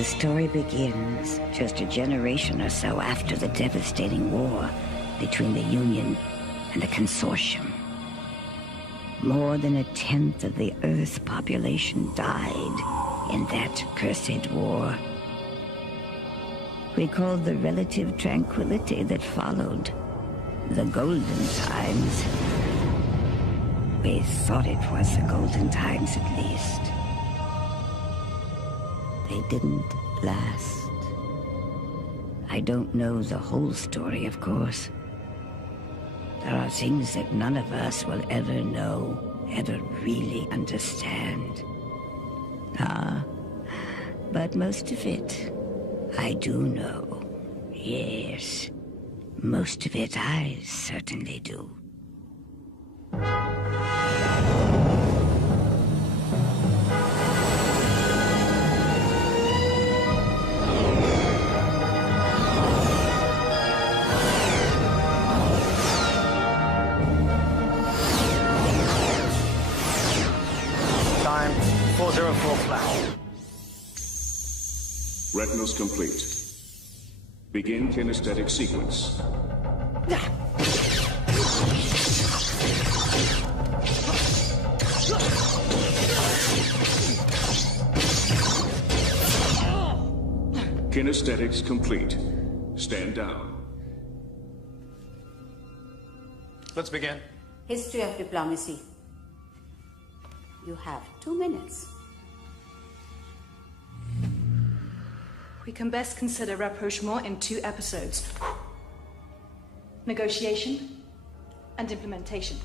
The story begins just a generation or so after the devastating war between the Union and the Consortium. More than a tenth of the Earth's population died in that cursed war. We called the relative tranquility that followed the golden times. We thought it was the golden times at least. They didn't last. I don't know the whole story, of course. There are things that none of us will ever know, ever really understand. But most of it, I do know. Yes, most of it I certainly do. Time 404 flash. Retinas complete. Begin kinesthetic sequence. Kinesthetics complete. Stand down. Let's begin. History of diplomacy. You have 2 minutes. We can best consider rapprochement in 2 episodes. Negotiation and implementation.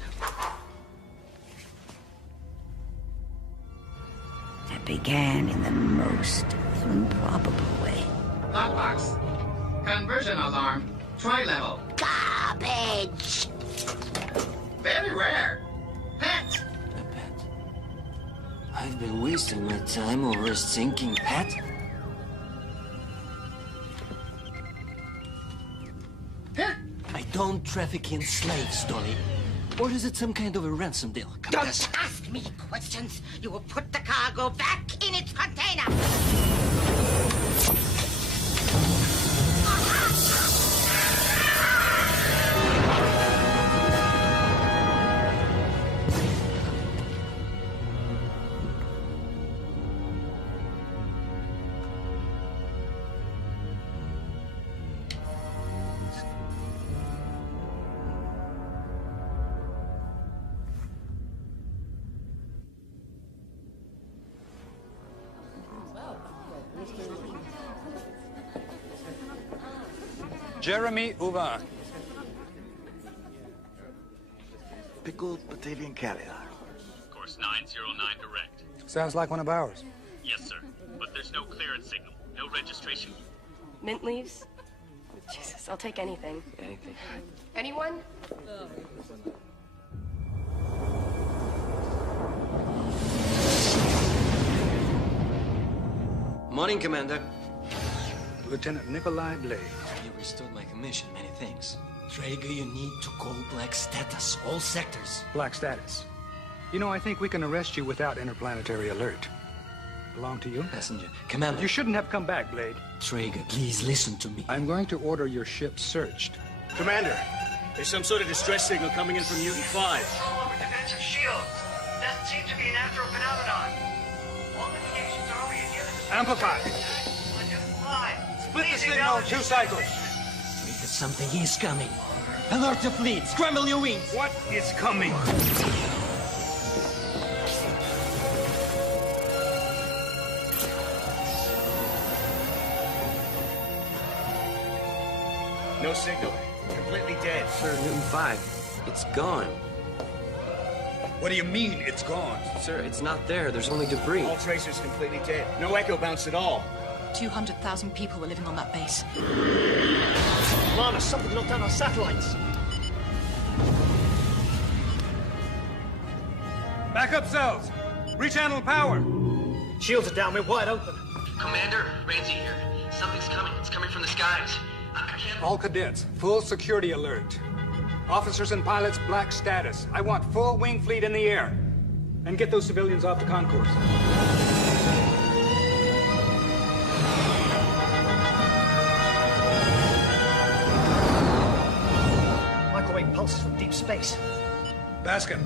That began in the most improbable way. Lockbox. Conversion alarm. Tri-level. Garbage! Very rare. Pet. A pet. I've been wasting my time over a stinking pet. I don't traffic in slaves, Dolly. Or is it some kind of a ransom deal? Don't ask me questions. You will put the cargo back in its container. Jeremy Uva. Pickled Batavian caviar. Course 909 direct. Sounds like one of ours. Yes, sir. But there's no clearance signal. No registration. Mint leaves? Jesus, I'll take anything. Anything. Anyone? Morning, Commander. Lieutenant Nikolai Blade. You restored my commission. Many thanks. Traeger, you need to call Black Status. All sectors. Black status. You know, I think we can arrest you without interplanetary alert. Belong to you? Passenger. Commander. You shouldn't have come back, Blade. Traeger, please listen to me. I'm going to order your ship searched. Commander, there's some sort of distress signal coming in from Newton 5. All over defensive shields. Doesn't seem to be a natural phenomenon. All indications are we against Amplify. Split the signal 2 cycles. Traeger, something is coming. Alert the fleet. Scramble your wings. What is coming? No signal. Completely dead. Sir, Newton 5. It's gone. What do you mean, it's gone? Sir, it's not there. There's only debris. All tracers completely dead. No echo bounce at all. 200,000 people were living on that base. Lana, something knocked down our satellites. Backup cells. Rechannel power. Shields are down. We're wide open. Commander, Ramsey here. Something's coming. It's coming from the skies. I can't... All cadets, full security alert. Officers and pilots, black status. I want full wing fleet in the air. And get those civilians off the concourse. pulses from deep space. Baskin,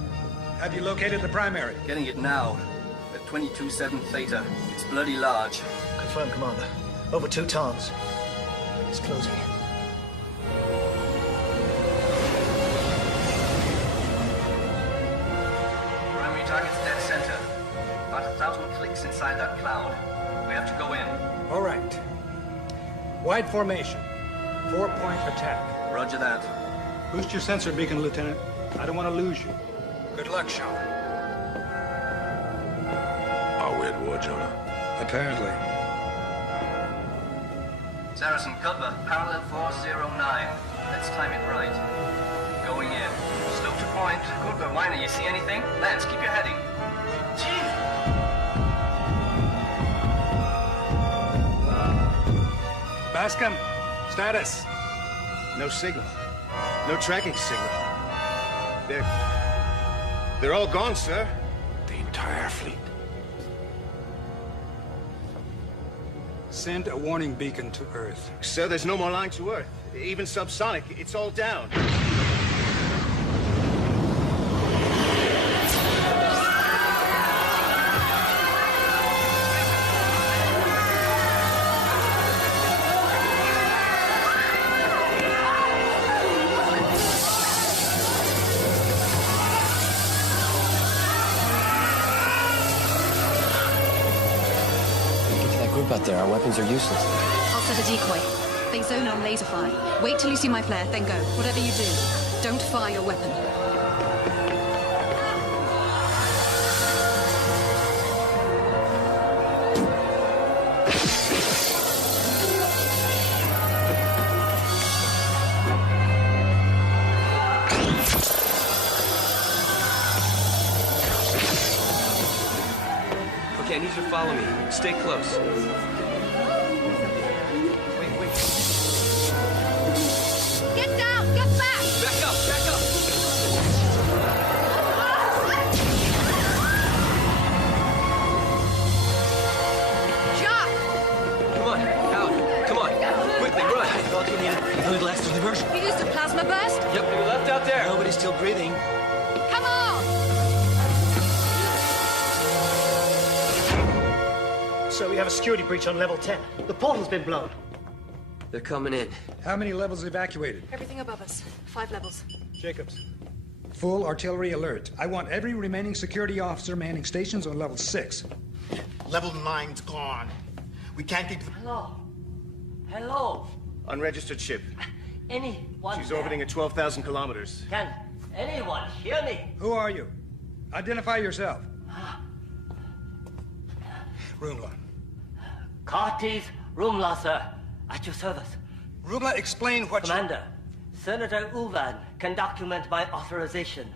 have you located the primary? Getting it now. At 22-7 Theta. It's bloody large. Confirmed, Commander. Over 2 tons. It's closing. Primary target's dead center. About 1,000 clicks inside that cloud. We have to go in. All right. Wide formation. 4-point attack. Roger that. Boost your sensor beacon, Lieutenant. I don't want to lose you. Good luck, Shaw. Are we at war, Jonah? Apparently. Saracen Cutler, parallel 409. Let's time it right. Going in. Slow to point. Cutler, Weiner, you see anything? Lance, keep your heading. Bascom, status. No signal. No tracking signal. They're all gone, sir. The entire fleet. Send a warning beacon to Earth. Sir, there's no more line to Earth. Even subsonic, it's all down. Out there, our weapons are useless. I'll set a decoy. They zone on laser fire. Wait till you see my flare, then go. Whatever you do, don't fire your weapon. Okay, I need you to follow me. Stay close. Wait. Get down! Get back! Back up! Back up! Jock! Come on, out. Come on. Quickly, run. I thought we needed a little extra diversion. You used a plasma burst? Yep, we were left out there. Nobody's still breathing. Come on! So we have a security breach on level 10. The portal's been blown. They're coming in. How many levels evacuated? Everything above us. 5 levels. Jacobs. Full artillery alert. I want every remaining security officer manning stations on level 6. Level 9's gone. We can't keep... Hello? Hello? Unregistered ship. Anyone She's there? orbiting at 12,000 kilometers. Can anyone hear me? Who are you? Identify yourself. Rumla. Cartes Rumla, sir. At your service. Rumla, explain what Commander, Senator Uvan can document my authorization.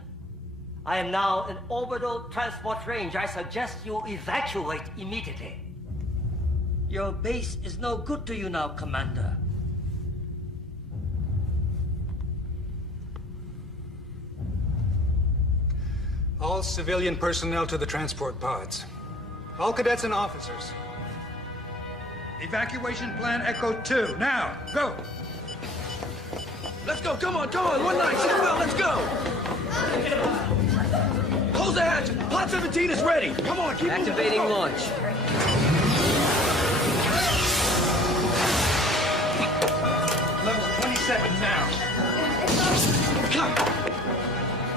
I am now in orbital transport range. I suggest you evacuate immediately. Your base is no good to you now, Commander. All civilian personnel to the transport pods. All cadets and officers. Evacuation plan Echo 2. Now, go! Let's go, come on, 1-9, sit well, let's go! Close the hatch! Pod 17 is ready! Come on, keep activating launch. Level 27 now.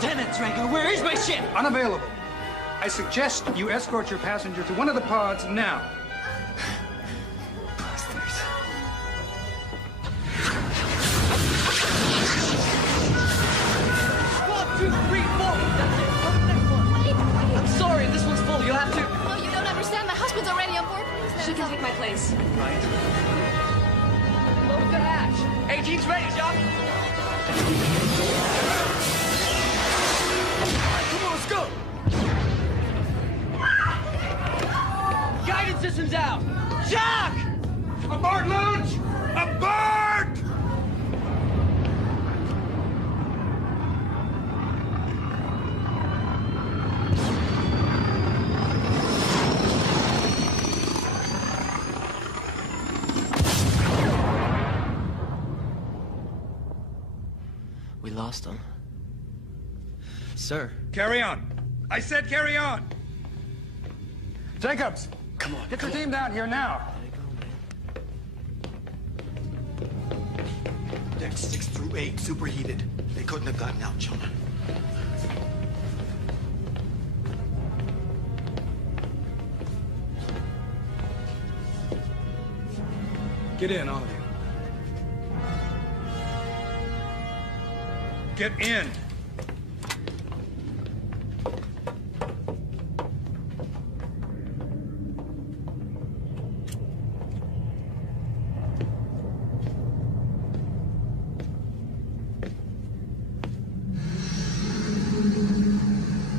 Damn it, Drago, where is my ship? Unavailable. I suggest you escort your passenger to one of the pods now. I'm sorry, this one's full. You'll have to... Oh, you don't understand. My husband's already on board. She can take my place. Right. Load the hatch. 18's ready, Jock. Come on, let's go! Guidance system's out. Jock! Aboard launch! Aboard! We lost them. Sir. Carry on. I said carry on. Jacobs. Come on. Get your team down here now. Decks 6 through 8 superheated. They couldn't have gotten out, Jonah. Get in, all of you. Get in.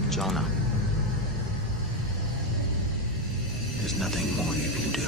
Jonah. There's nothing more you can do.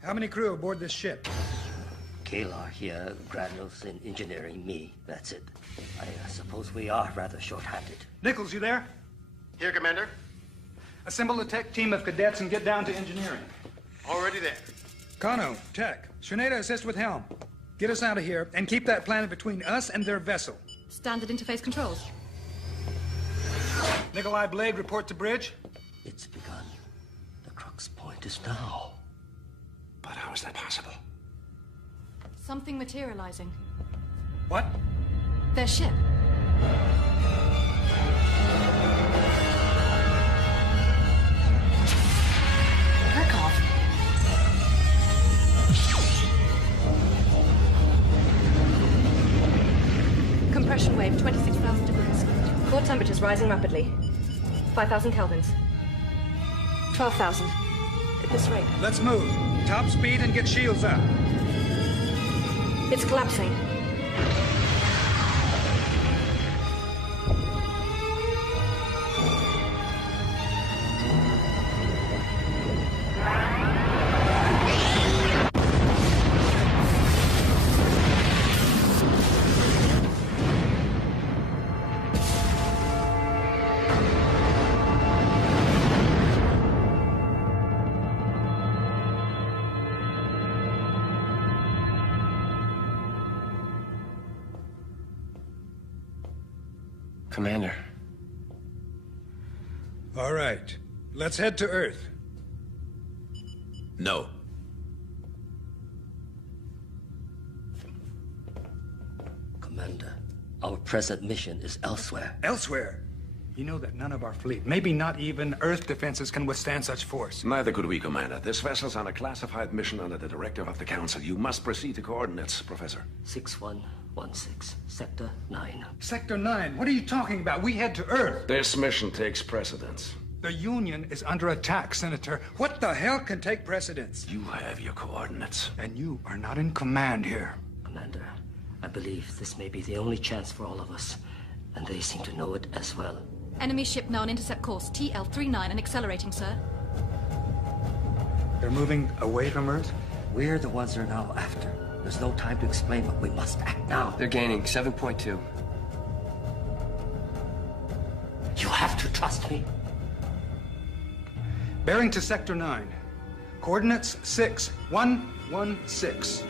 How many crew aboard this ship? Kalar here, Granos in engineering, me. That's it. I suppose we are rather short-handed. Nichols, you there? Here, Commander. Assemble a tech team of cadets and get down to engineering. Already there. Kano, tech. Shaneda, assist with helm. Get us out of here and keep that planet between us and their vessel. Standard interface controls. Nikolai Blade, report to bridge. It's begun. The crux point is now. But how is that possible? Something materializing. What? Their ship. Kirkov. Compression wave, 26,000 degrees. Core temperatures rising rapidly. 5,000 kelvins. 12,000. At this rate. Let's move. Top speed and get shields up. It's collapsing. Commander. All right. Let's head to Earth. No. Commander, our present mission is elsewhere. Elsewhere? You know that none of our fleet, maybe not even Earth defenses, can withstand such force. Neither could we, Commander. This vessel's on a classified mission under the directive of the Council. You must proceed to coordinates, Professor. 6116, Sector 9. Sector 9? What are you talking about? We head to Earth. This mission takes precedence. The Union is under attack, Senator. What the hell can take precedence? You have your coordinates. And you are not in command here. Commander, I believe this may be the only chance for all of us, and they seem to know it as well. Enemy ship now on intercept course TL39 and accelerating, sir. They're moving away from Earth? We're the ones they're now after. There's no time to explain, but we must act now. They're gaining 7.2. You have to trust me. Bearing to Sector 9. Coordinates 6116.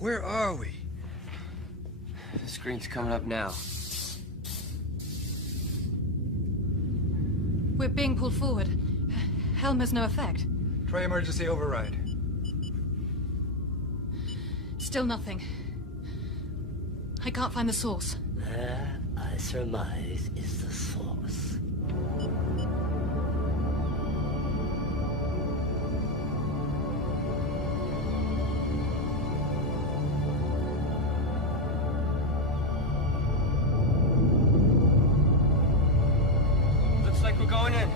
Where are we? The screen's coming up now. We're being pulled forward. Helm has no effect. Try emergency override. Still nothing. I can't find the source. There, I surmise, is the source. Looks like we're going in.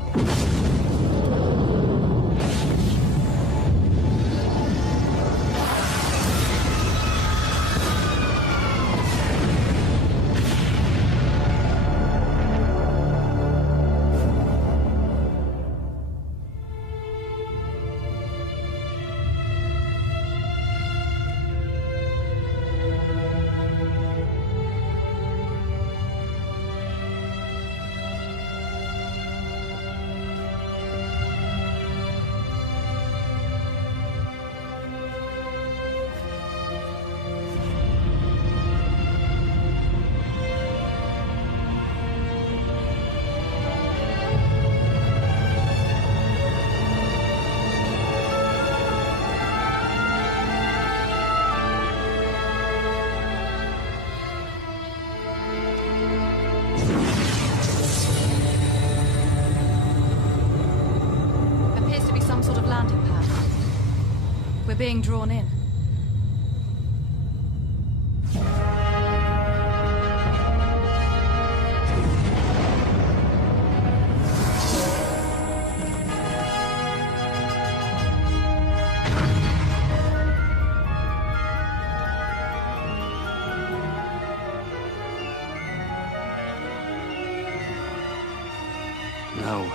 We're being drawn in. No.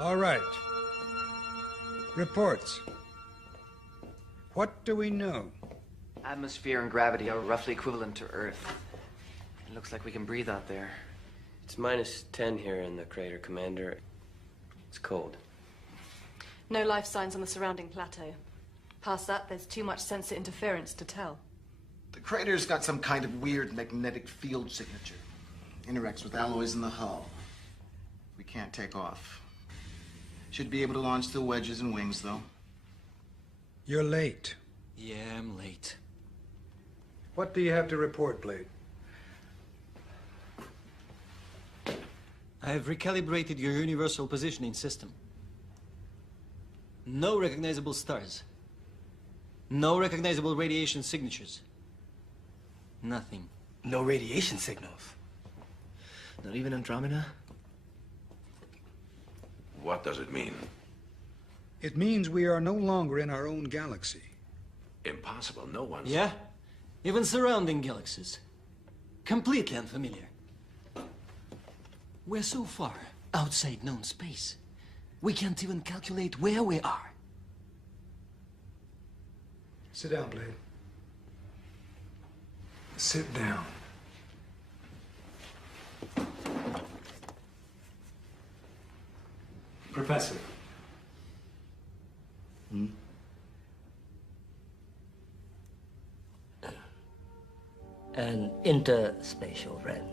All right. Reports. What do we know? Atmosphere and gravity are roughly equivalent to Earth. It looks like we can breathe out there. It's -10 here in the crater, Commander. It's cold. No life signs on the surrounding plateau. Past that, there's too much sensor interference to tell. The crater's got some kind of weird magnetic field signature. Interacts with alloys in the hull. We can't take off. Should be able to launch the wedges and wings, though. You're late. Yeah, I'm late. What do you have to report, Blade? I have recalibrated your universal positioning system. No recognizable stars. No recognizable radiation signatures. Nothing. No radiation signals. Not even Andromeda? What does it mean? It means we are no longer in our own galaxy. Impossible. No one's... Yeah? Even surrounding galaxies. Completely unfamiliar. We're so far outside known space, we can't even calculate where we are. Sit down, Blade. Sit down. Professor. An interspatial rend.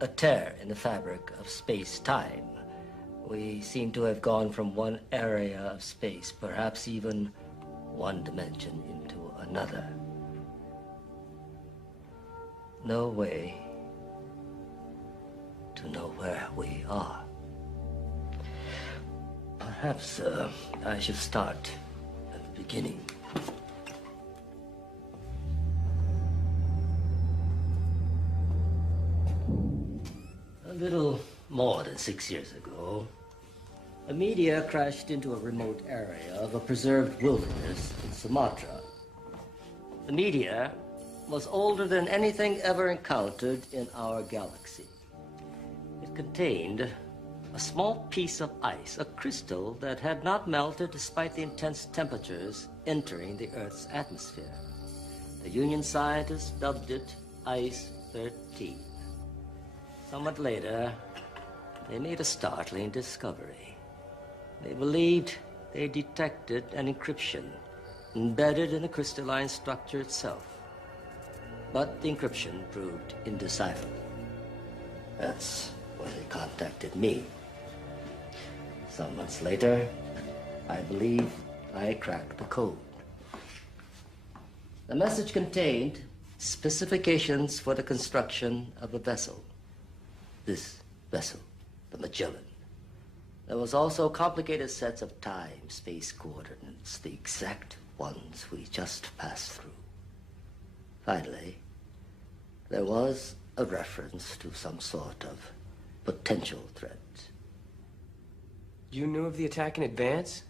A tear in the fabric of space-time. We seem to have gone from one area of space, perhaps even one dimension, into another. No way to know where we are. Perhaps I should start beginning. A little more than 6 years ago, a meteor crashed into a remote area of a preserved wilderness in Sumatra. The meteor was older than anything ever encountered in our galaxy. It contained a small piece of ice, a crystal that had not melted despite the intense temperatures entering the Earth's atmosphere. The Union scientists dubbed it Ice 13. Somewhat later, they made a startling discovery. They believed they detected an encryption embedded in the crystalline structure itself. But the encryption proved indecipherable. That's when they contacted me. Some months later, I believe I cracked the code. The message contained specifications for the construction of a vessel. This vessel, the Magellan. There was also complicated sets of time-space coordinates, the exact ones we just passed through. Finally, there was a reference to some sort of potential threat. You knew of the attack in advance?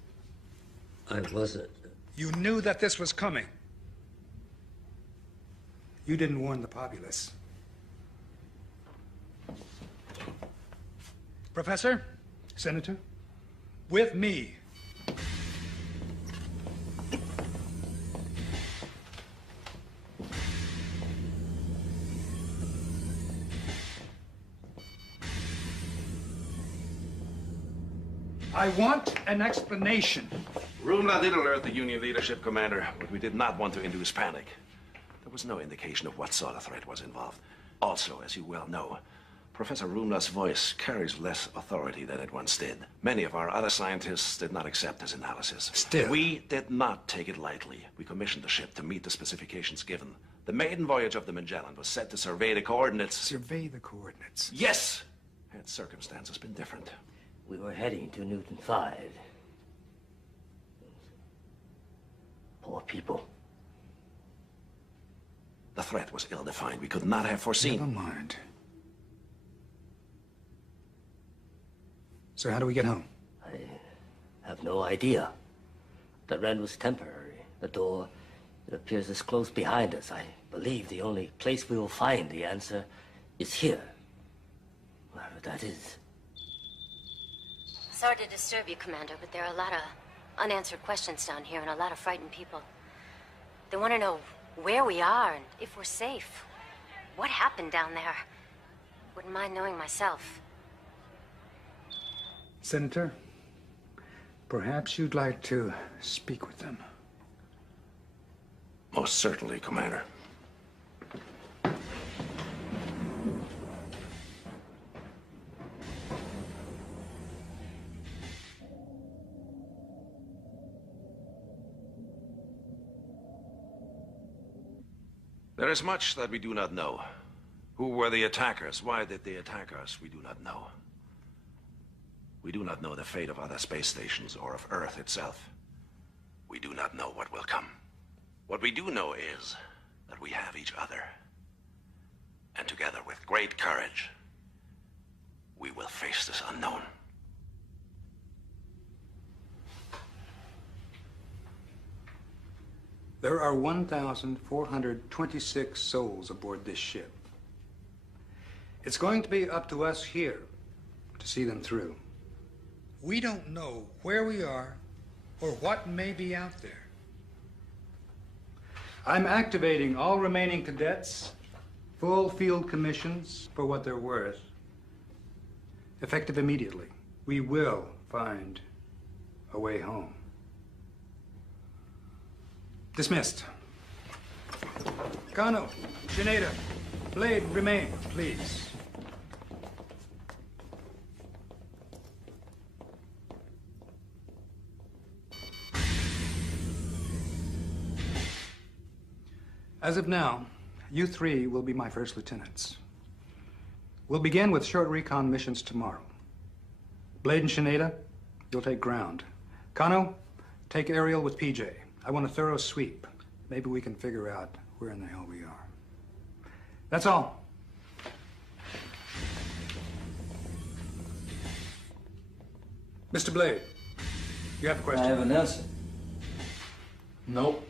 I wasn't. You knew that this was coming. You didn't warn the populace. Professor, Senator, with me. I want an explanation. Rumla did alert the Union leadership, Commander, but we did not want to induce panic. There was no indication of what sort of threat was involved. Also, as you well know, Professor Rumla's voice carries less authority than it once did. Many of our other scientists did not accept his analysis. Still. We did not take it lightly. We commissioned the ship to meet the specifications given. The maiden voyage of the Magellan was set to survey the coordinates. Survey the coordinates? Yes! Had circumstances been different. We were heading to Newton 5. Poor people. The threat was ill-defined. We could not have foreseen. Never mind. So how do we get home? I have no idea. The rend was temporary. The door, it appears, is close behind us. I believe the only place we will find the answer is here. Wherever that is. Sorry to disturb you, Commander, but there are a lot of unanswered questions down here and a lot of frightened people. They want to know where we are and if we're safe. What happened down there? Wouldn't mind knowing myself. Senator, perhaps you'd like to speak with them. Most certainly, Commander. There is much that we do not know. Who were the attackers? Why did they attack us? We do not know. We do not know the fate of other space stations or of Earth itself. We do not know what will come. What we do know is that we have each other. And together with great courage, we will face this unknown. There are 1,426 souls aboard this ship. It's going to be up to us here to see them through. We don't know where we are or what may be out there. I'm activating all remaining cadets, full field commissions for what they're worth. Effective immediately. We will find a way home. Dismissed. Kano, Shineda, Blade, remain, please. As of now, you three will be my first lieutenants. We'll begin with short recon missions tomorrow. Blade and Shineda, you'll take ground. Kano, take aerial with PJ. I want a thorough sweep. Maybe we can figure out where in the hell we are. That's all. Mr. Blade, you have a question? I have an answer. No.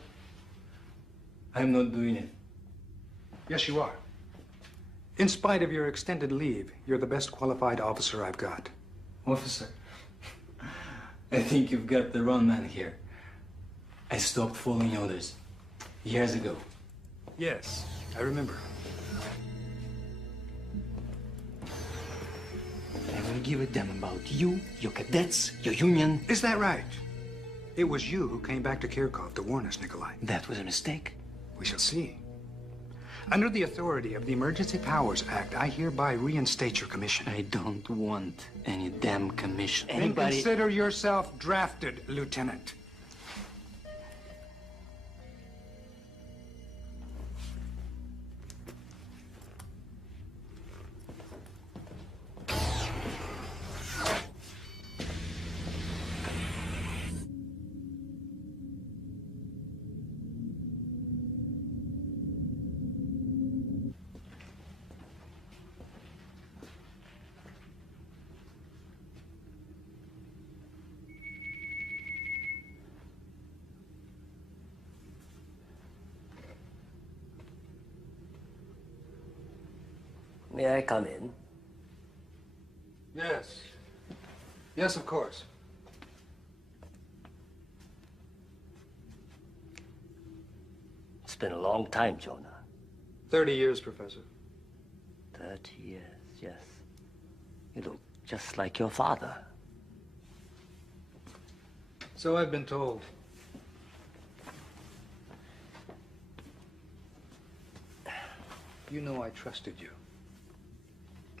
I'm not doing it. Yes, you are. In spite of your extended leave, you're the best qualified officer I've got. Officer, I think you've got the wrong man here. I stopped following orders years ago. Yes, I remember. I don't give a damn about you, your cadets, your union. Is that right? It was you who came back to Kirkov to warn us, Nikolai. That was a mistake. We shall see. Under the authority of the Emergency Powers Act, I hereby reinstate your commission. I don't want any damn commission. Then consider yourself drafted, Lieutenant. May I come in? Yes. Yes, of course. It's been a long time, Jonah. 30 years, Professor. 30 years, yes. You look just like your father. So I've been told. You know I trusted you.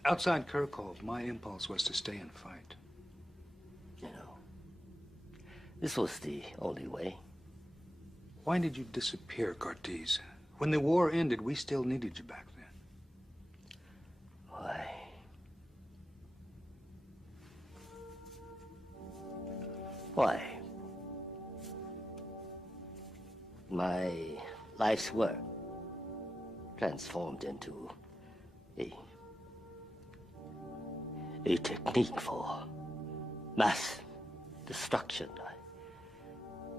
Outside Kirkov, my impulse was to stay and fight. You know, this was the only way. Why did you disappear, Cortez? When the war ended, we still needed you back then. Why? Why? My life's work transformed into a technique for mass destruction.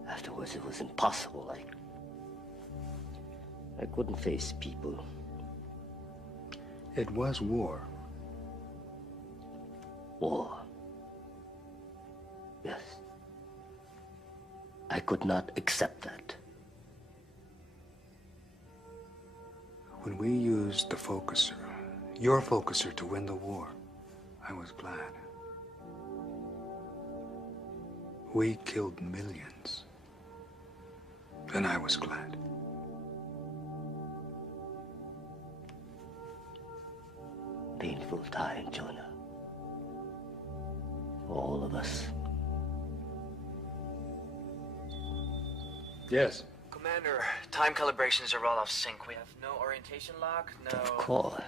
Afterwards, it was impossible. I couldn't face people. It was war. War. Yes. I could not accept that. When we used the focuser, your focuser, to win the war, I was glad. We killed millions. Then I was glad. Painful time, Jonah. For all of us. Yes. Commander, time calibrations are all off sync. We have no orientation lock, no... Of course.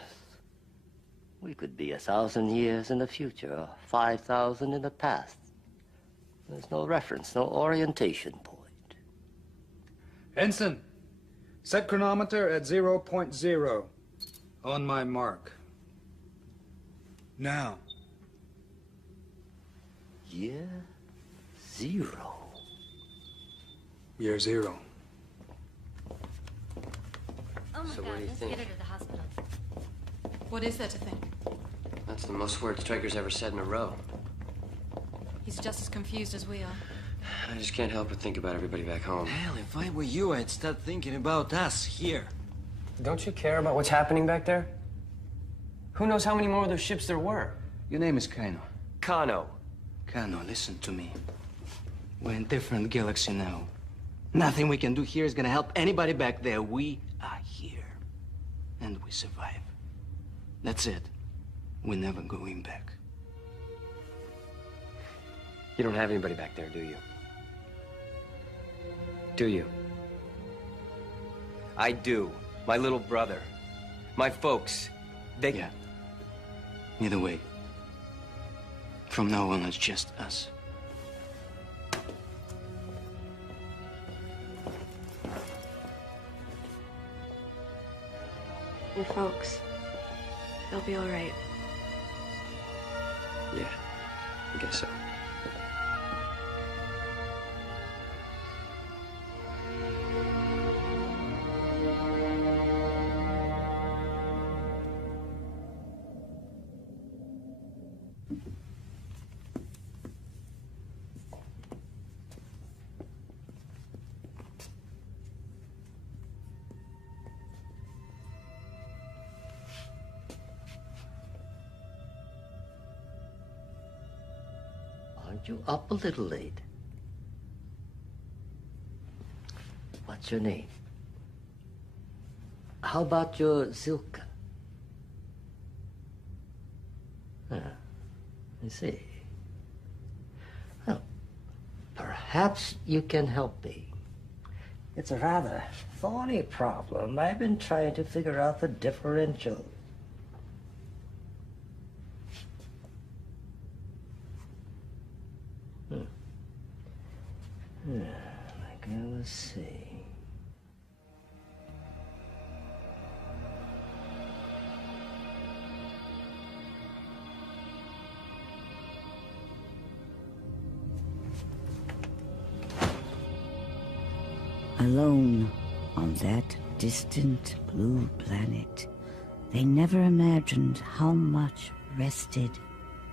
We could be 1,000 years in the future, or 5,000 in the past. There's no reference, no orientation point. Ensign, set chronometer at 0.0. On my mark. Now. Year 0. Year 0. Oh my So God, what do you let's think? get her to the hospital. What is there to think? That's the most words Stryker's ever said in a row. He's just as confused as we are. I just can't help but think about everybody back home. Hell, if I were you, I'd start thinking about us here. Don't you care about what's happening back there? Who knows how many more of those ships there were? Your name is Kano. Kano. Kano, listen to me. We're in a different galaxy now. Nothing we can do here is gonna help anybody back there. We are here. And we survive. That's it. We're never going back. You don't have anybody back there, do you? Do you? I do. My little brother. My folks. They... Yeah. Either way. From now on, it's just us. important folks. They'll be all right. Yeah, I guess so. Aren't you up a little late? What's your name? How about your Zilka? Ah, I see. Well, perhaps you can help me. It's a rather thorny problem. I've been trying to figure out the differential. Let's see. Alone on that distant blue planet, they never imagined how much rested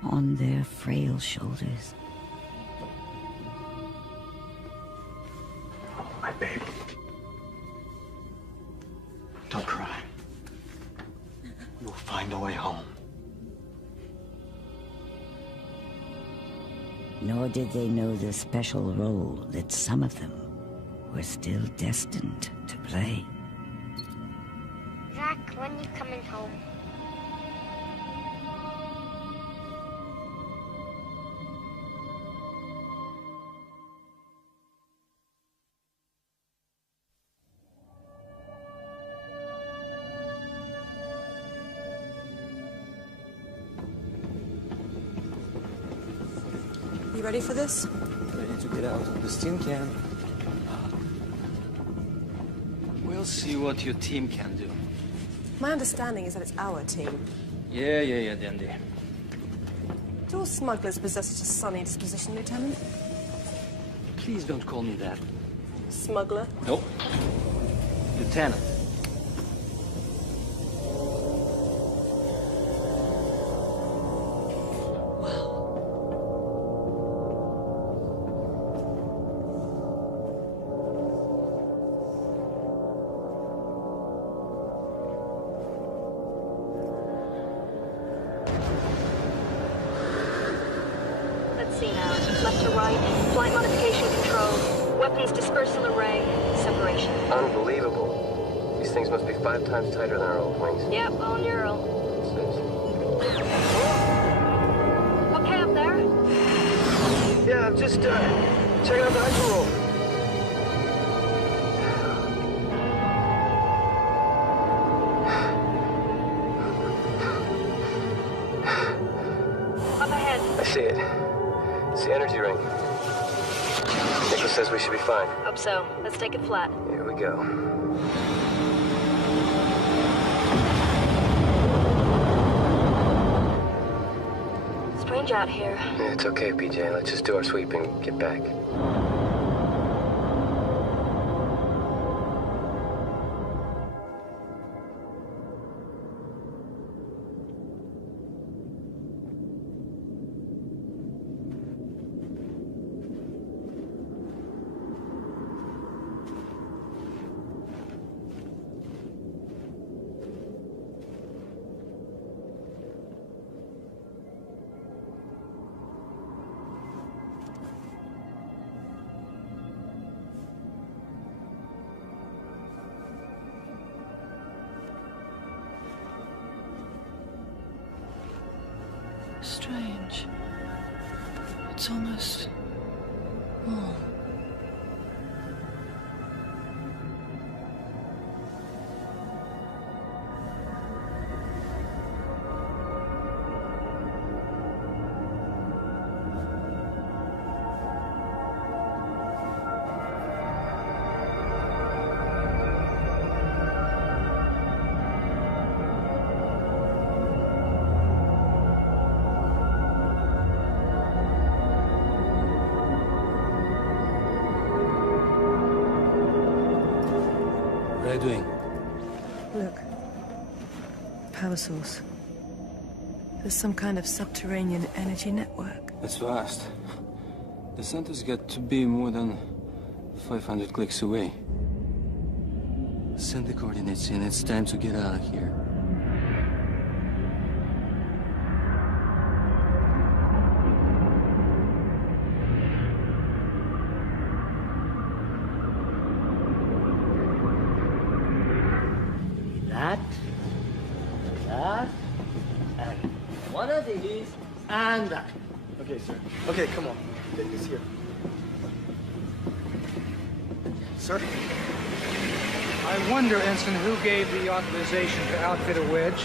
on their frail shoulders. My baby. Don't cry. You'll find a way home. Nor did they know the special role that some of them were still destined to play. Jack, when you coming home? You ready for this? Ready to get out of the steam can. We'll see what your team can do. My understanding is that it's our team. Yeah, Dandy. Do all smugglers possess such a sunny disposition, Lieutenant? Please don't call me that. Smuggler? Nope. Lieutenant. Let's see now. Left to right, flight modification control, weapons dispersal array, separation. Unbelievable. These things must be 5 times tighter than our old wings. Yep, all neural. Okay up there? Yeah, I'm just checking out the hyperroll. Up ahead. I see it. It's the energy ring. Nicholas says we should be fine. Hope so. Let's take it flat. Here we go. Strange out here. Yeah, it's okay, PJ. Let's just do our sweep and get back. Strange. It's almost warm. are you doing? Look. Power source. There's some kind of subterranean energy network. That's fast. The center's got to be more than 500 clicks away. Send the coordinates in. It's time to get out of here. That, and one of these, and that. Okay, sir. Okay, come on. Take this here. Sir? I wonder, Ensign, who gave the authorization to outfit a wedge?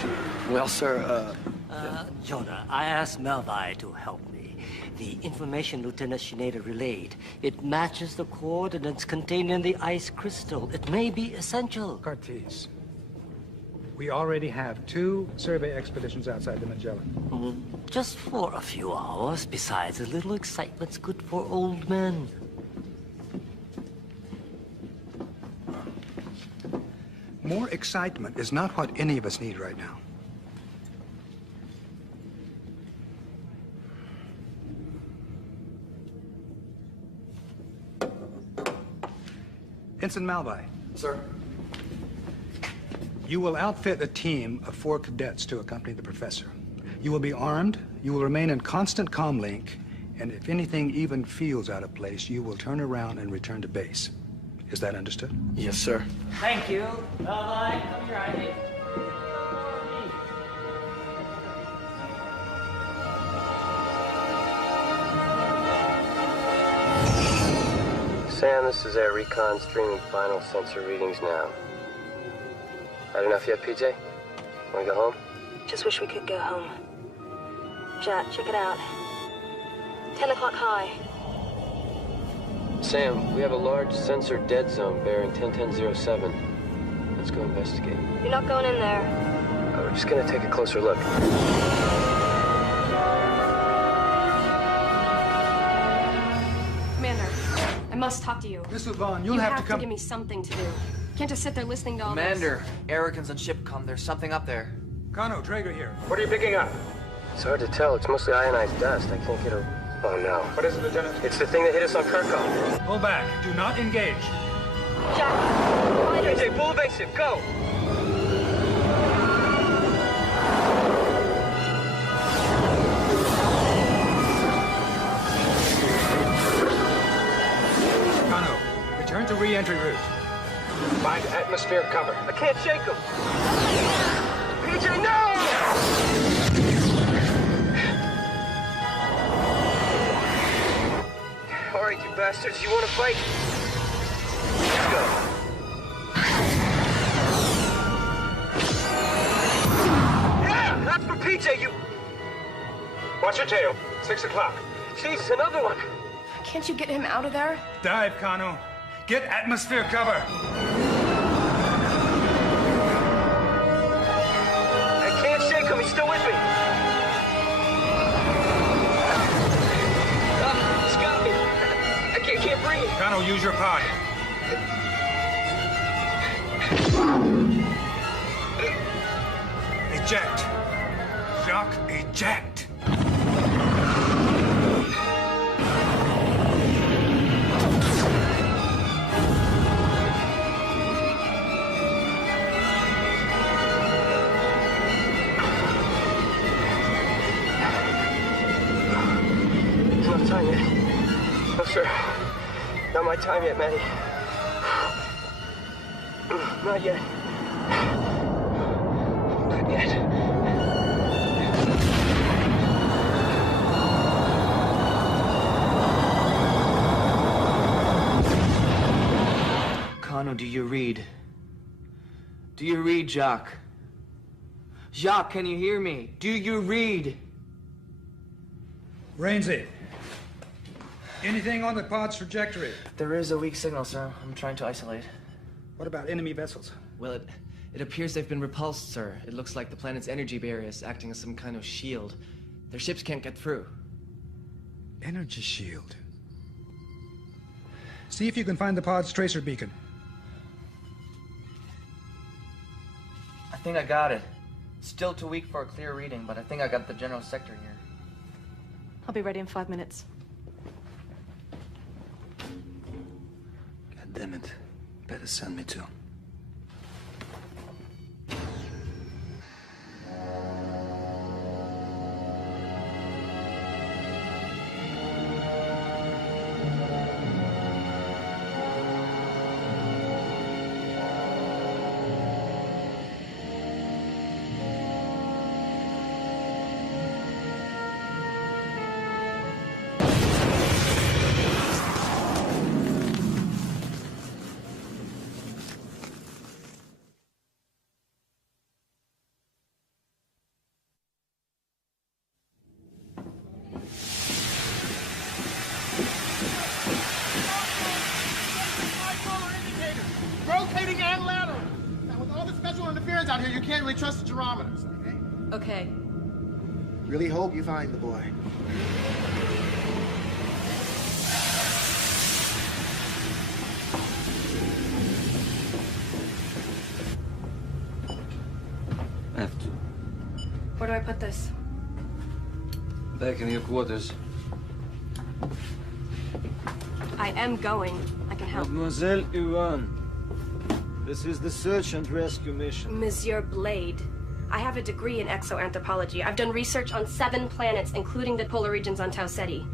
Well, sir, Jonah, I asked Melvi to help me. The information Lieutenant Shineda relayed, it matches the coordinates contained in the ice crystal. It may be essential. Cartes. We already have 2 survey expeditions outside the Magellan. Just for a few hours. Besides, a little excitement's good for old men. More excitement is not what any of us need right now. Ensign Malvi. Sir? You will outfit a team of 4 cadets to accompany the professor. You will be armed, you will remain in constant comlink, and if anything even feels out of place, you will turn around and return to base. Is that understood? Yes, sir. Thank you. Melvi, come here, I need. Sam, this is Air Recon streaming final sensor readings now. Had enough yet, PJ? Wanna go home? Just wish we could go home. Jack, check it out. 10 o'clock high. Sam, we have a large sensor dead zone bearing 101007. Let's go investigate. You're not going in there. We're just gonna take a closer look. Commander, I must talk to you. Miss Vaughn, you'll have to come. give me something to do. Can't just sit there listening to all Commander, Ericans on shipcom. There's something up there. Kano, Traeger here. What are you picking up? It's hard to tell. It's mostly ionized dust. I can't get a... Oh, no. What is it, Lieutenant? It's the thing that hit us on Kirkon. Pull back. Do not engage. Jack, PJ, full evasive. Go! Kano, return to re-entry route. Find atmosphere cover. I can't shake him. PJ, no! All right, you bastards, you want to fight? Let's go. Yeah, that's for PJ, you... Watch your tail. 6 o'clock. Jesus, another one. can't you get him out of there? Dive, Kano. Get atmosphere cover. I can't shake him. He's still with me. He's got me. I can't breathe. Kano, use your pod. Eject. Jacques, eject. It's not time yet. No, sir. Not my time yet, Maddie. Not yet. Not yet. Kano, do you read? Do you read, Jacques? Jacques, can you hear me? Do you read? Rainsy, anything on the pod's trajectory? There is a weak signal, sir. I'm trying to isolate. What about enemy vessels? Well, it appears they've been repulsed, sir. It looks like the planet's energy barrier is acting as some kind of shield. Their ships can't get through. Energy shield. See if you can find the pod's tracer beacon. think I got it. Still too weak for a clear reading, but I think I got the general sector here. I'll be ready in 5 minutes. God damn it. Better send me too. Rotating and lateral. Now, with all the special interference out here, you can't really trust the gyrometers, okay? Okay. Really hope you find the boy. Have to. Where do I put this? Back in your quarters. I am going. I can help. Mademoiselle Yuan, this is the search and rescue mission. Monsieur Blade, I have a degree in exoanthropology. I've done research on 7 planets, including the polar regions on Tau Ceti.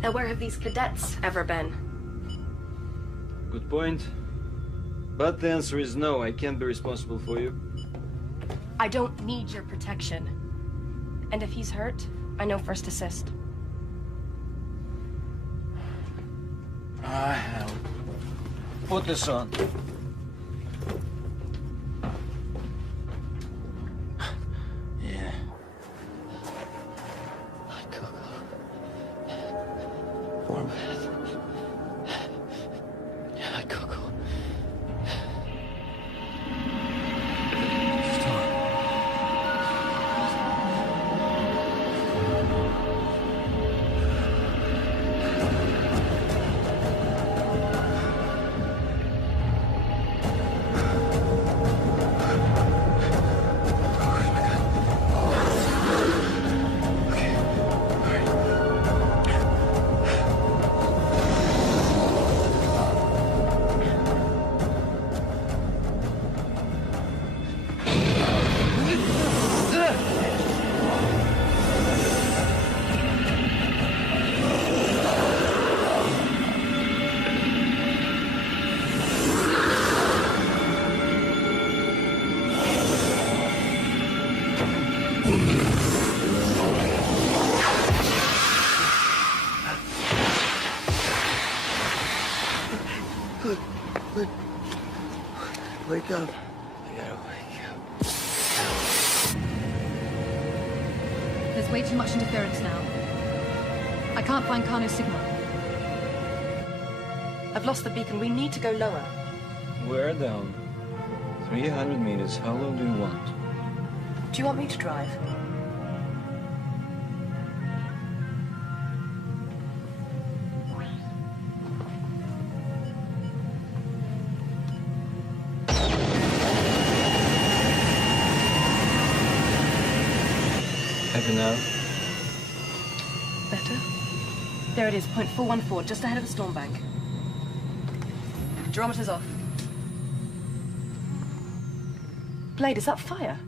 Now, where have these cadets ever been? Good point. But the answer is no, I can't be responsible for you. I don't need your protection. And if he's hurt, I know first assist. I have. Put this on. Yeah. Warm bath. Yeah, Coco. Wake up. I gotta wake up. There's way too much interference now. I can't find Kano's signal. I've lost the beacon. We need to go lower. We're down. 300 meters. How low do you want? Do you want me to drive? Happy now? Better? There it is, 0.414, just ahead of the storm bank. Gyrometer's off. Blade, is that fire?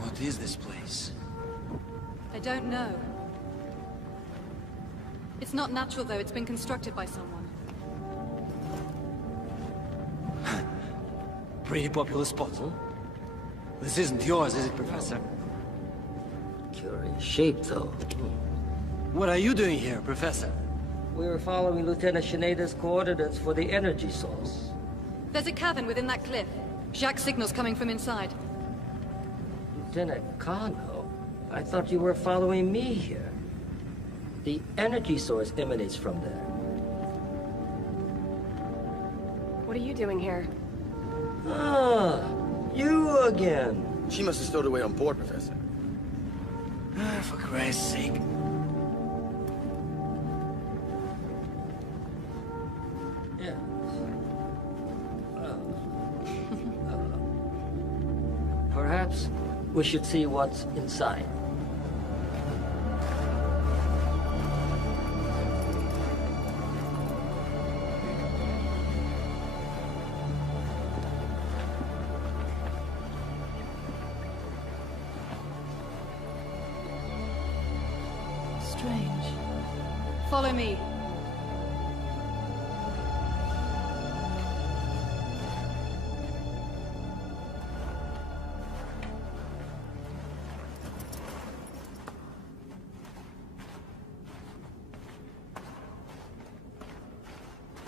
What is this place? I don't know. It's not natural, though. It's been constructed by someone. Pretty popular spot, huh? This isn't yours, is it, Professor? Curious shape, though. What are you doing here, Professor? We were following Lieutenant Shineda's coordinates for the energy source. There's a cavern within that cliff. Jacques' signal's coming from inside. Lieutenant Kano, I thought you were following me here. The energy source emanates from there. What are you doing here? Ah, you again. She must have stowed away on board, Professor. For Christ's sake. Yes. Perhaps we should see what's inside. Strange. Follow me.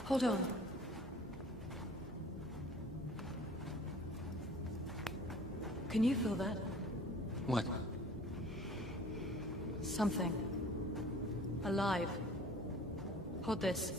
Hold on. Can you feel that? What? Something. Alive. Hold this.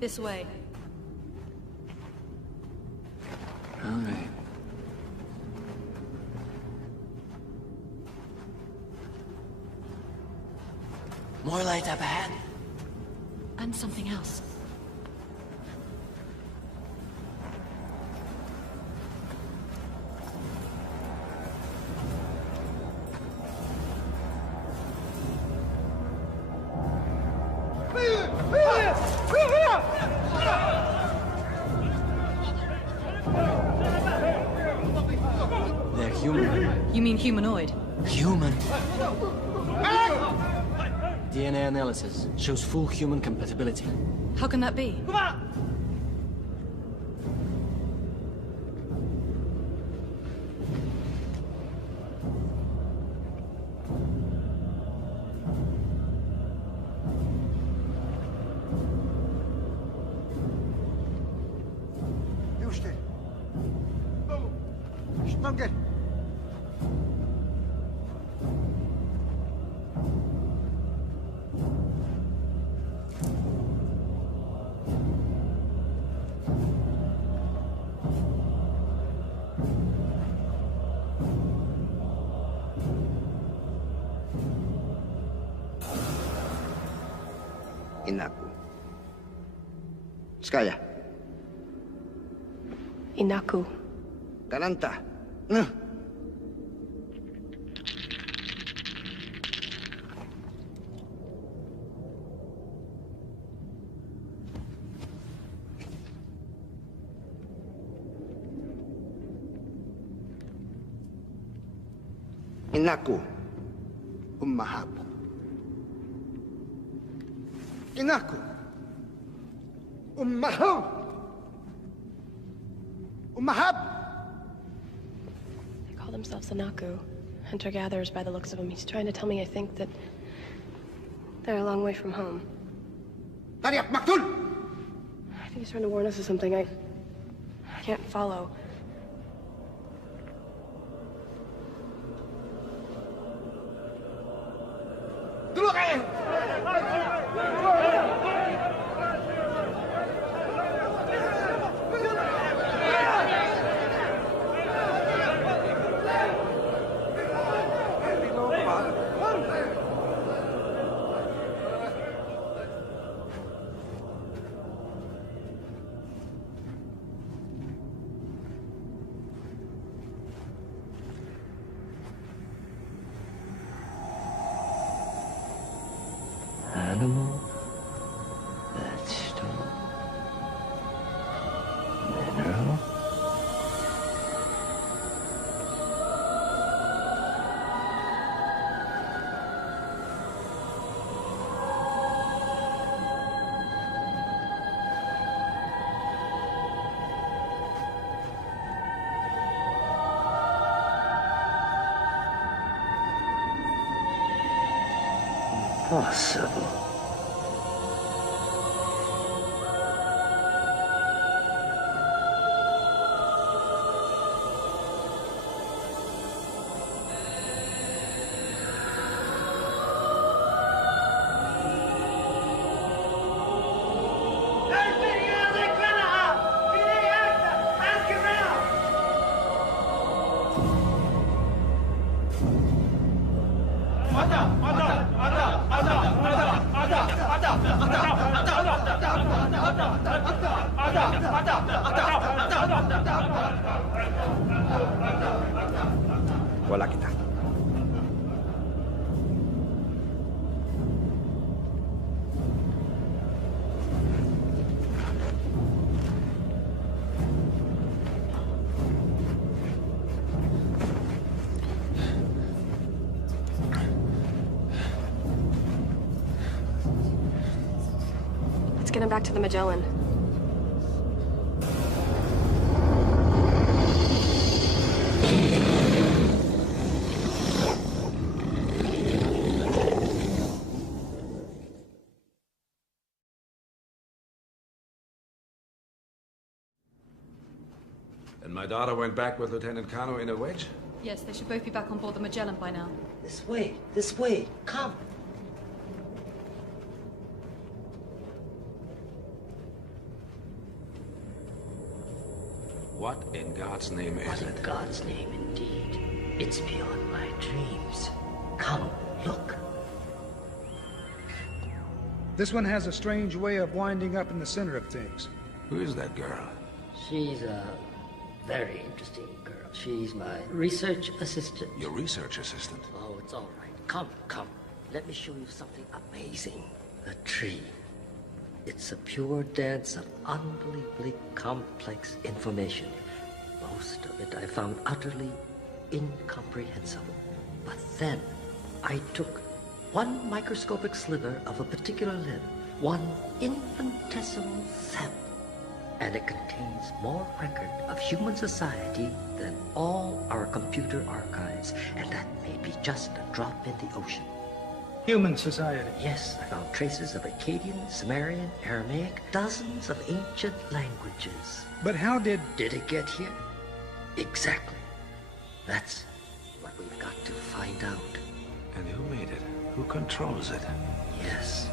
This way. All right. More light up ahead. And something else. They're human. You mean humanoid? Human? DNA analysis shows full human compatibility. How can that be? Houston. Stunken. Inaku. Skaya. Inaku. Kananta. Inaku. Umahab. Inaku. Umahab. Umahab. They call themselves Inaku. Hunter-gatherers by the looks of them. He's trying to tell me, I think, that they're a long way from home. Tariak Maktul! I think he's trying to warn us of something. I can't follow. Dulu kayo! Animal possible. Wala kita. Let's get him back to the Magellan. And my daughter went back with Lieutenant Kano in a wedge? Yes, they should both be back on board the Magellan by now. This way, come. What in God's name is it? What in God's name, indeed. It's beyond my dreams. Come, look. This one has a strange way of winding up in the center of things. Who is that girl? She's a very interesting girl. She's my research assistant. Your research assistant? Oh, it's all right. Come. Let me show you something amazing. The tree. It's a pure dance of unbelievably complex information. Most of it I found utterly incomprehensible. But then I took one microscopic sliver of a particular limb, one infinitesimal sample, and it contains more record of human society than all our computer archives, and that may be just a drop in the ocean. Human society? Yes, I found traces of Akkadian, Sumerian, Aramaic, dozens of ancient languages. But how did it get here? Exactly. That's what we've got to find out. And who made it? Who controls it? Yes.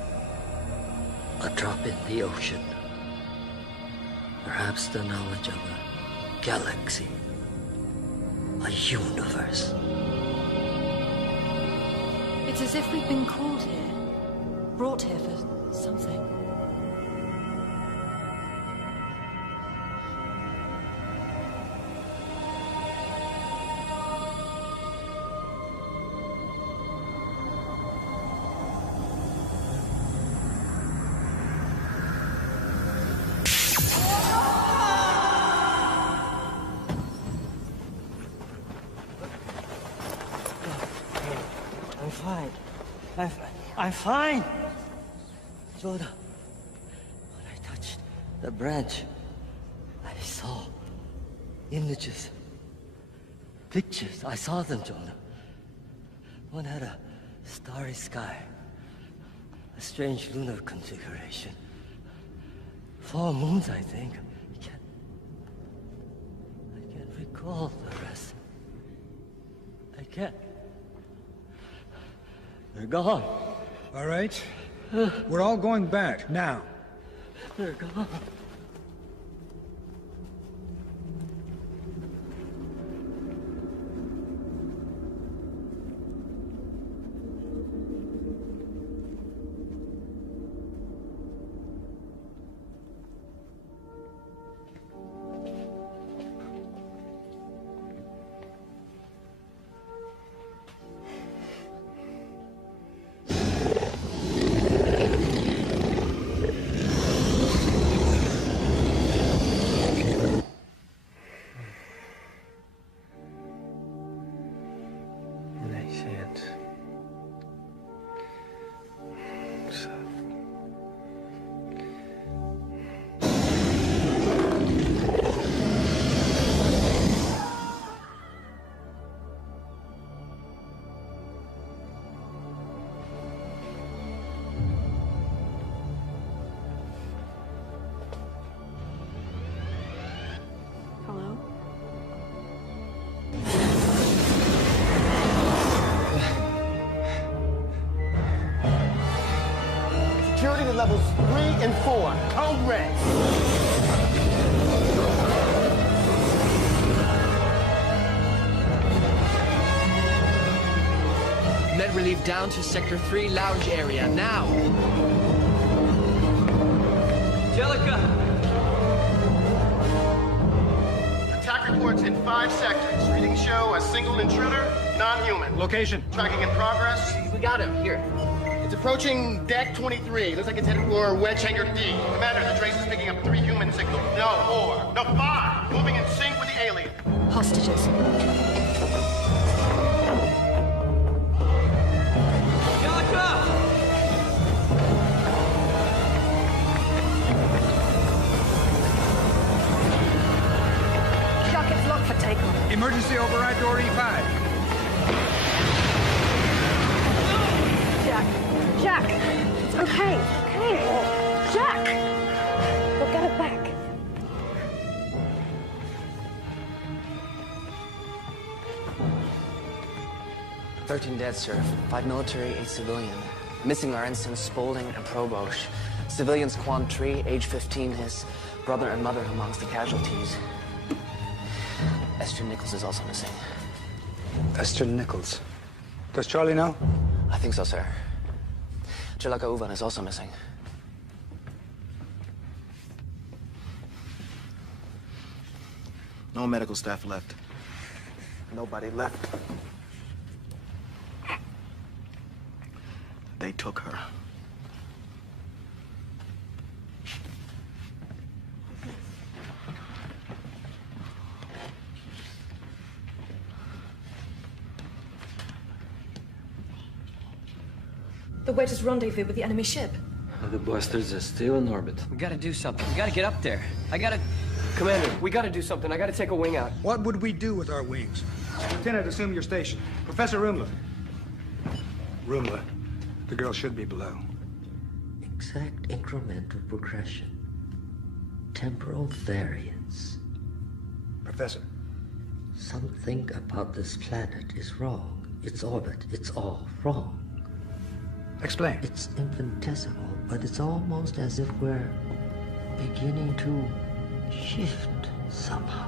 A drop in the ocean. Perhaps the knowledge of a galaxy. A universe. It's as if we've been called here. Brought here for something. I'm fine. Jonah, when I touched the branch, I saw images, pictures. I saw them, Jonah. One had a starry sky, a strange lunar configuration. 4 moons, I think. I can't recall the rest. I can't. They're gone. All right. We're all going back, now. They're gone. levels 3 and 4. Code red. Med relief down to Sector 3 lounge area, now! Jellica! Attack reports in 5 sectors. Readings show a single intruder, non-human. Location. Tracking in progress. We got him, here. It's approaching deck 23. Looks like it's headed for wedge hangar D. Commander, the trace is picking up 3 human signals. No, 4. No, 5. Moving in sync with the alien. Hostages. It's locked for takeoff. Emergency override door E5. Jack! It's okay. Okay. Jack! We'll get it back. "13 dead, sir. 5 military, 8 civilian. Missing are ensigns Spaulding and Probosch. Civilians Quan Tri, age 15, his brother and mother amongst the casualties. Esther Nichols is also missing. Esther Nichols. Does Charlie know? I think so, sir. Jellica Uvan is also missing. No medical staff left. Nobody left. They took her. The Wedge's rendezvous with the enemy ship. The bastards are still in orbit. We gotta do something. We gotta get up there. Commander, we gotta do something. I gotta take a wing out. What would we do with our wings? Lieutenant, assume your station. Professor Rumla. Rumla, the girl should be below. Exact incremental progression. Temporal variance. Professor. Something about this planet is wrong. Its orbit, it's all wrong. Explain. It's infinitesimal, but it's almost as if we're beginning to shift somehow.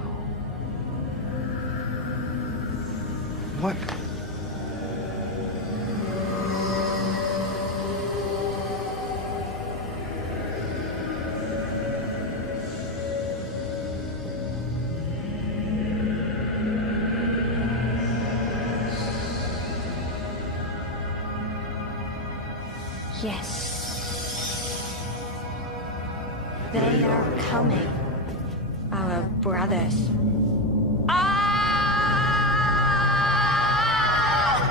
What? Yes. They are coming. Our brothers.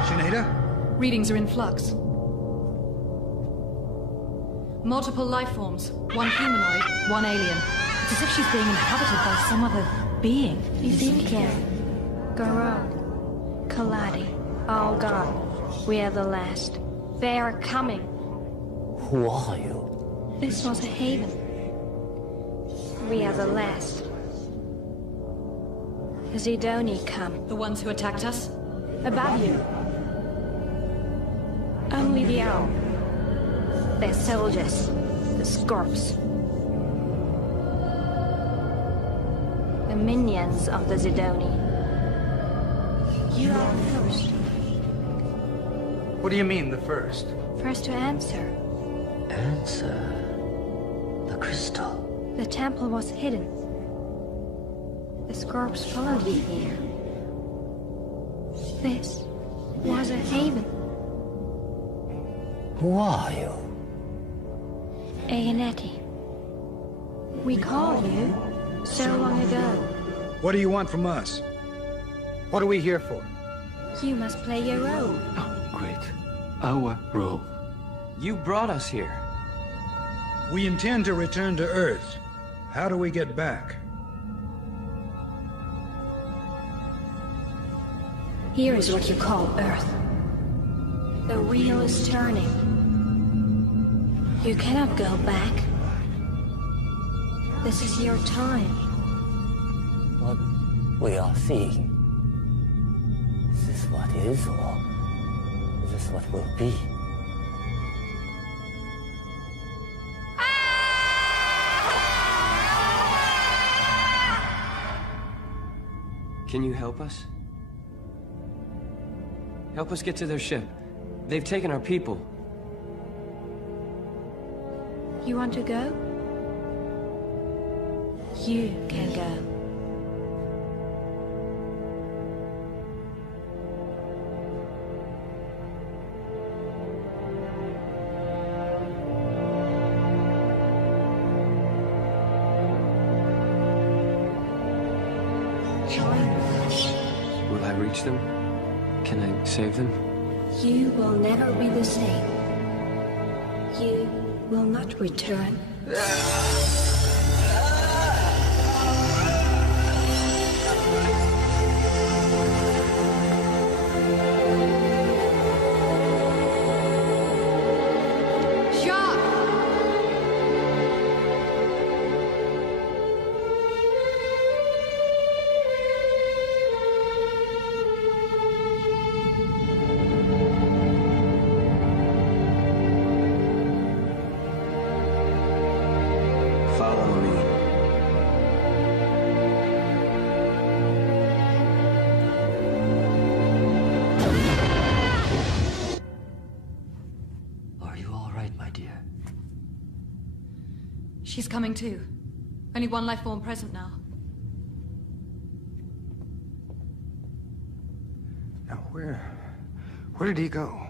Sinead? Readings are in flux. Multiple life forms. One humanoid, one alien. It's as if she's being inhabited by some other being. Ezekiel, Garou, Kaladi, all gone. We are the last. They are coming. Who are you? This was a haven. We are the last. The Zidoni come. The ones who attacked us? Above you. Only the owl. They're soldiers. The Scorps. The minions of the Zidoni. You are the first. What do you mean, the first? First to answer. Answer. The crystal. The temple was hidden. The Scorps followed you here. This was a haven. Who are you? Aenetti. We called you so long ago. What do you want from us? What are we here for? You must play your role. Great. Our role. You brought us here. We intend to return to Earth. How do we get back? Here is what you call Earth. The wheel is turning. You cannot go back. This is your time. What we are seeing. Is this what is, or is this what will be? Can you help us? Help us get to their ship. They've taken our people. You want to go? You can go. Will I reach them? Can I save them? You will never be the same. You will not return. Follow me. Are you all right, my dear? She's coming too. Only one life form present now. Now, where did he go?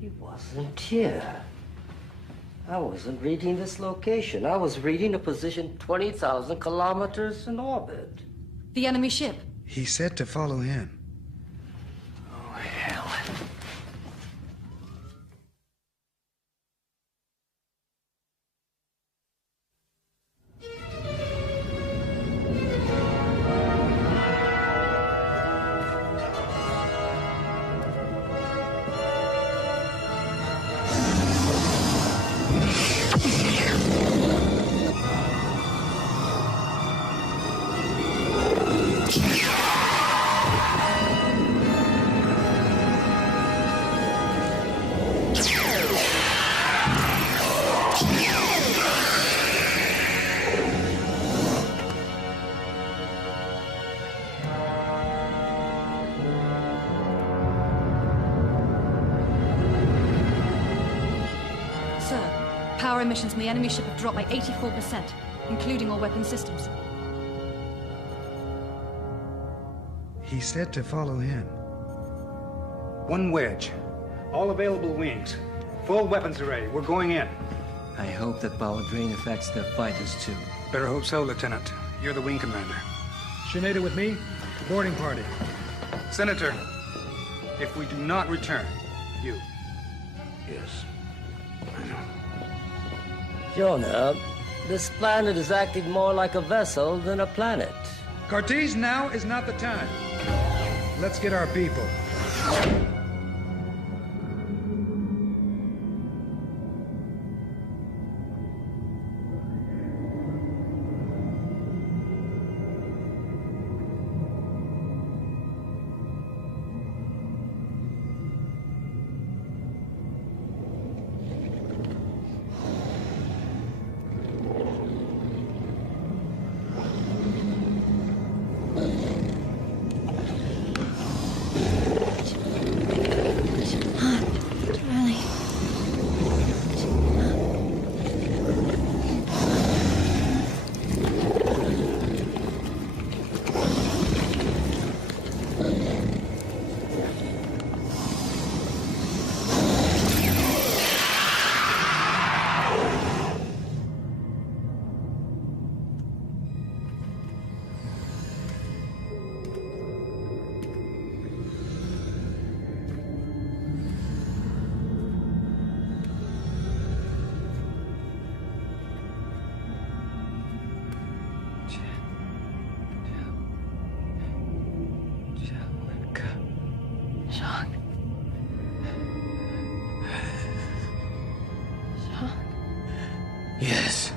He wasn't here. I wasn't reading this location. I was reading a position 20,000 kilometers in orbit. The enemy ship. He said to follow him. Oh, hell. Power emissions from the enemy ship have dropped by 84%, including all weapon systems. He said to follow him. One wedge. All available wings. Full weapons array. We're going in. I hope that power drain affects their fighters too. Better hope so, Lieutenant. You're the wing commander. Sinead with me? Boarding party. Senator, if we do not return, you. Yes. Jonah, this planet is acting more like a vessel than a planet. Cortez, now is not the time. Let's get our people. Yes.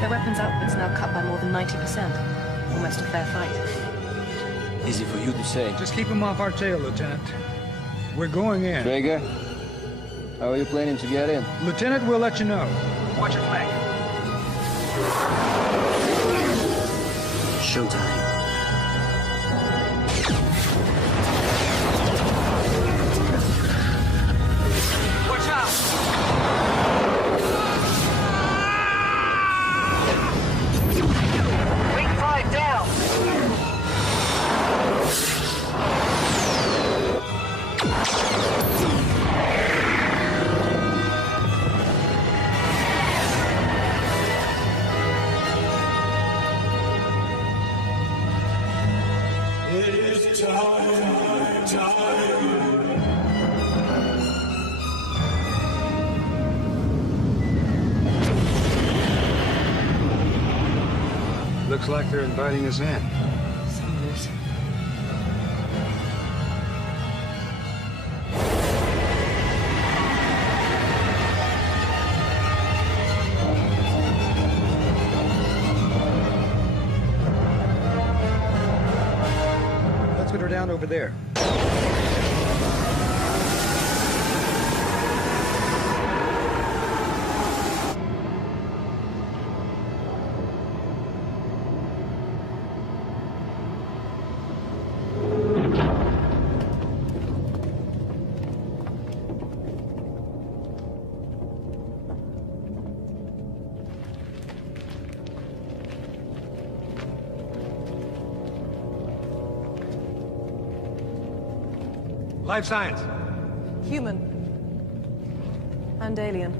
Their weapons output's now cut by more than 90%. Almost a fair fight. Easy for you to say. Just keep him off our tail, Lieutenant. We're going in. Traeger, how are you planning to get in? Lieutenant, we'll let you know. Watch your flank. Showtime. Watch out! Wing 5 down. It is time. Looks like they're inviting us in. Let's get her down over there. Life science. Human. And alien.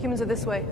Humans are this way.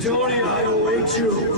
Tony, I await you.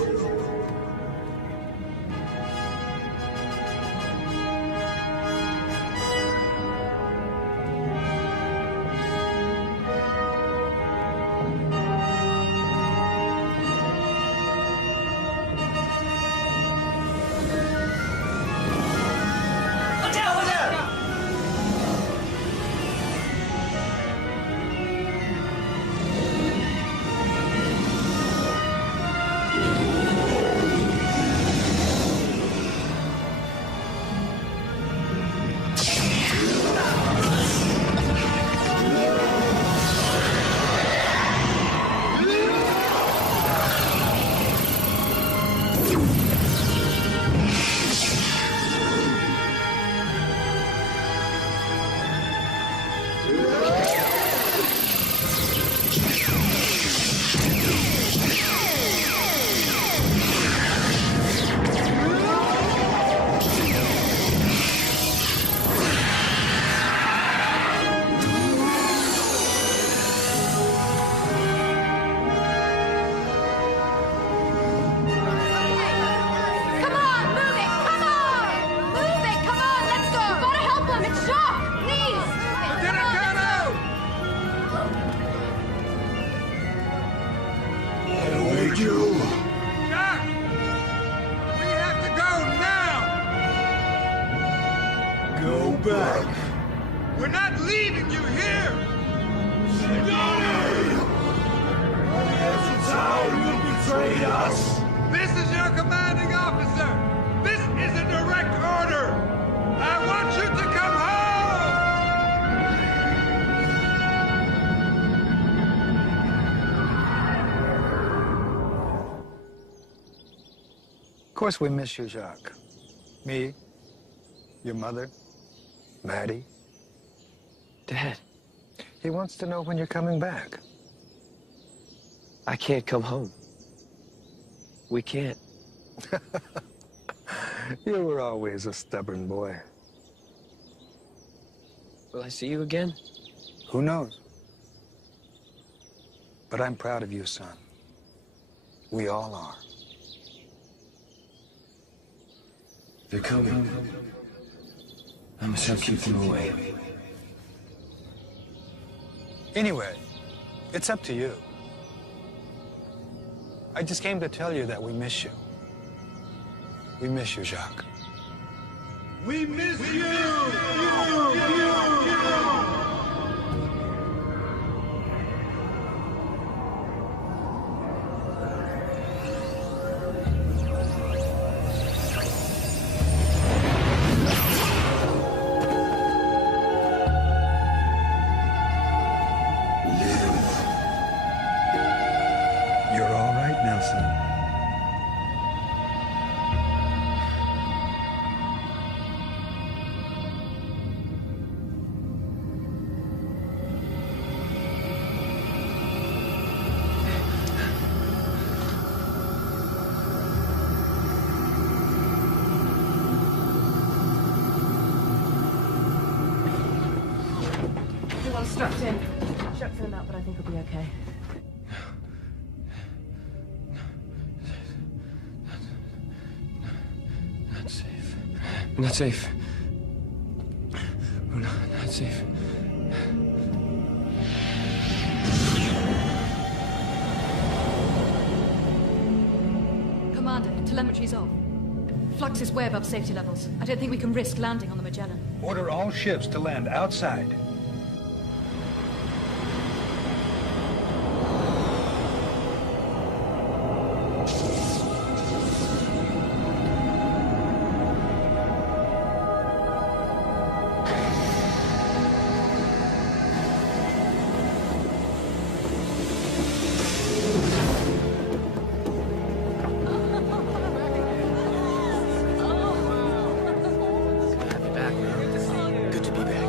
back. We're not leaving you here! Sidoni! This is how you betrayed us! This is your commanding officer! This is a direct order! I want you to come home! Of course we miss you, Jacques. Me, your mother, Maddie. Dad. He wants to know when you're coming back. I can't come home. We can't. You were always a stubborn boy. Will I see you again? Who knows? But I'm proud of you, son. We all are. They're coming. I must help keep them away. Anyway, it's up to you. I just came to tell you that we miss you. We miss you, Jacques. We miss you! You're all right, Nelson. Everyone's strapped in. Shock's in that, but I think we'll be okay. Not safe. Not safe. We're not safe. Commander, telemetry's off. Flux is way above safety levels. I don't think we can risk landing on the Magellan. Order all ships to land outside. Good to be back.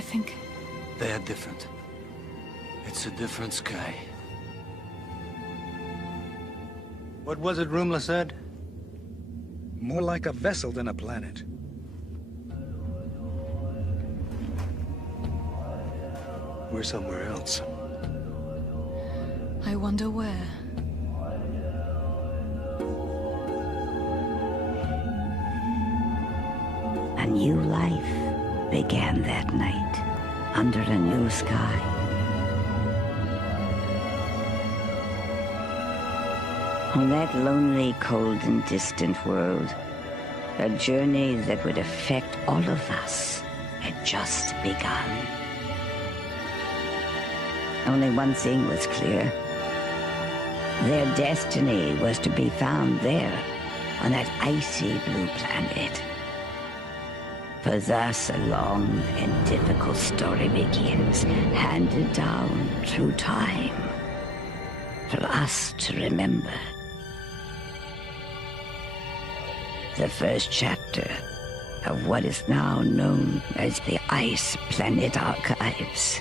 think... They are different. It's a different sky. What was it Rumla said? More like a vessel than a planet. We're somewhere else. I wonder where. A new life began that night, under a new sky. On that lonely, cold, and distant world, a journey that would affect all of us had just begun. Only one thing was clear. Their destiny was to be found there, on that icy blue planet. For thus a long and difficult story begins, handed down through time, for us to remember. The first chapter of what is now known as the Ice Planet Archives.